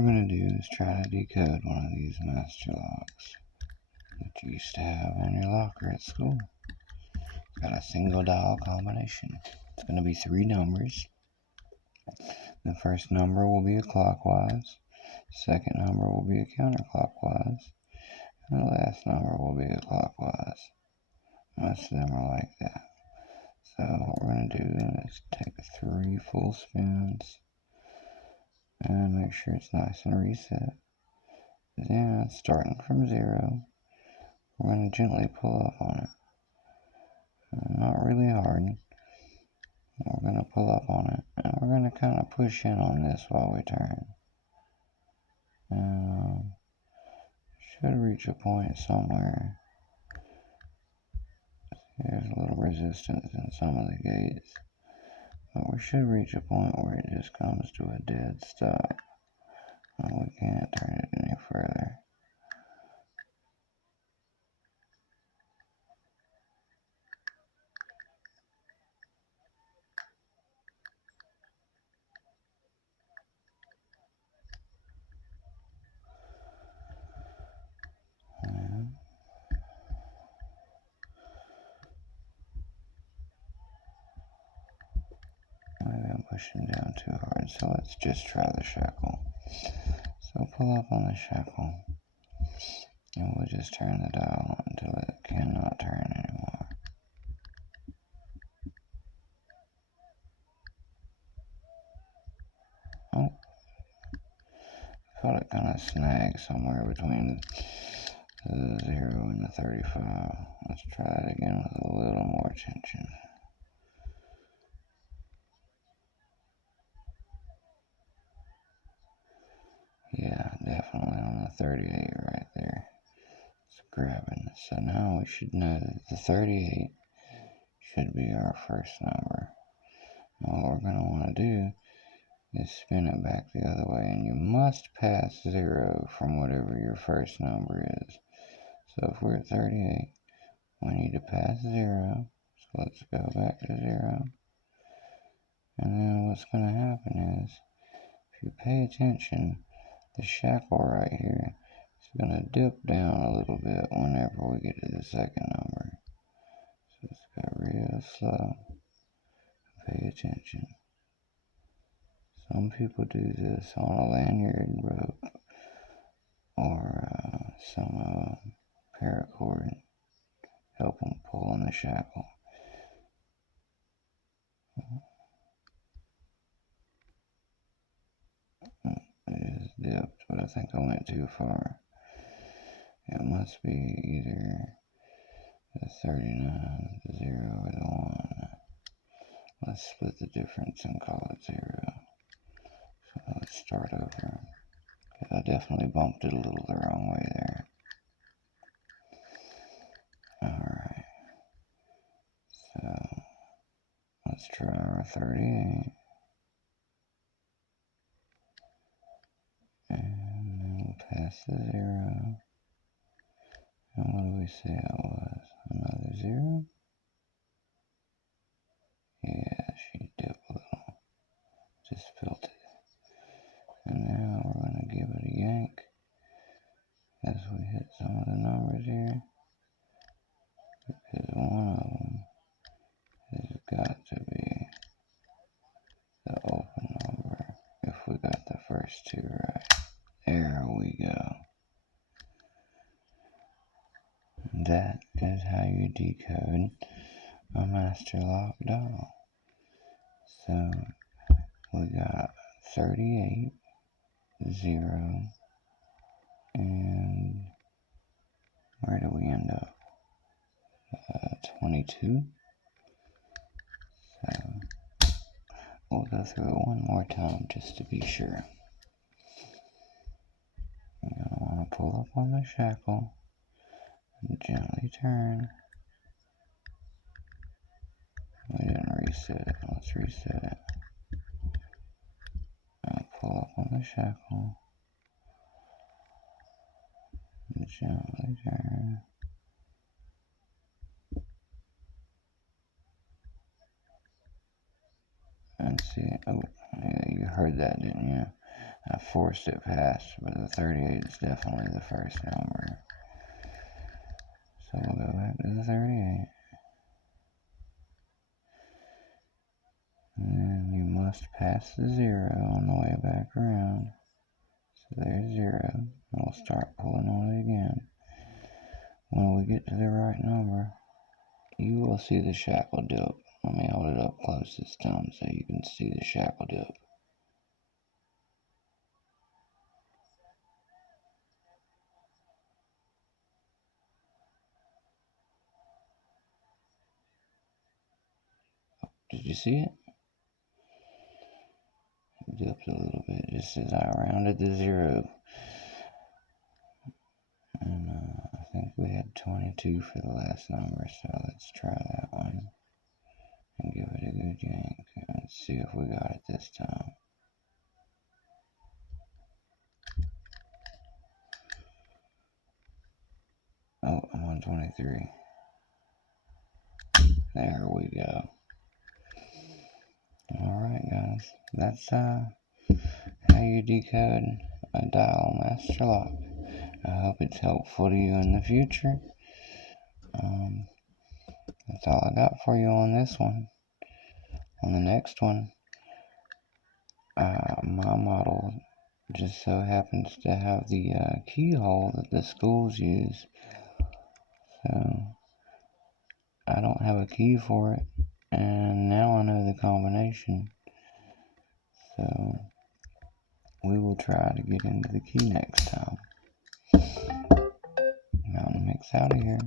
we're going to do is try to decode one of these master locks that you used to have in your locker at school. It's got a single dial combination. It's going to be 3 numbers. The first number will be a clockwise, second number will be a counterclockwise, and the last number will be a clockwise. Most of them are like that. So what we're going to do is take 3 full spins and make sure it's nice and reset. Then, starting from 0, we're going to gently pull up on it. Not really hard. We're going to pull up on it, and we're going to kind of push in on this while we turn. Should reach a point somewhere. There's a little resistance in some of the gates, but we should reach a point where it just comes to a dead stop, and we can't turn it any further. Maybe I'm pushing down too hard, so let's just try the shackle. So pull up on the shackle, and we'll just turn the dial until it cannot turn anymore. Oh, I felt it kind of snag somewhere between the 0 and the 35. Let's try it again with a little more tension. Yeah, definitely on the 38 right there. It's grabbing. So now we should know that the 38 should be our first number. Now what we're going to want to do is spin it back the other way, and you must pass 0 from whatever your first number is. So if we're at 38, we need to pass 0. So let's go back to 0. And then what's going to happen is, if you pay attention, the shackle right here is going to dip down a little bit whenever we get to the second number. So let's go real slow. Pay attention. Some people do this on a lanyard rope or some paracord. Help them pull on the shackle. It is dipped, but I think I went too far. It must be either the 39, the 0, or the 1. Let's split the difference and call it 0. So let's start over. I definitely bumped it a little the wrong way there. Alright. So let's try our 38. And then we'll pass the 0. And what do we say it was? Another 0? Yeah, she dipped a little. Just felt it. And now we're going to give it a yank as we hit some of the numbers here. Because one of them has got to be the open number if we got the first 2 right. There we go. That is how you decode a Masterlock dial. So we got 38, 0, and where do we end up? 22. So we'll go through it one more time just to be sure. You're going to want to pull up on the shackle and gently turn. We didn't reset it. Let's reset it. Now pull up on the shackle and gently turn. And see, oh, yeah, you heard that, didn't you? I forced it past, but the 38 is definitely the first number. So we'll go back to the 38. And then you must pass the 0 on the way back around. So there's 0. And we'll start pulling on it again. When we get to the right number, you will see the shackle dip. Let me hold it up close this time so you can see the shackle dip. Did you see it? It dipped a little bit just as I rounded the 0. And I think we had 22 for the last number, so let's try that one and give it a good yank and see if we got it this time. Oh, I'm on 23. There we go. Alright guys, that's how you decode a dial master lock. I hope it's helpful to you in the future. That's all I got for you on this one. On the next one, my model just so happens to have the keyhole that the schools use. So I don't have a key for it, and now I know the combination. So we will try to get into the key next time. Mountain Mix out of here.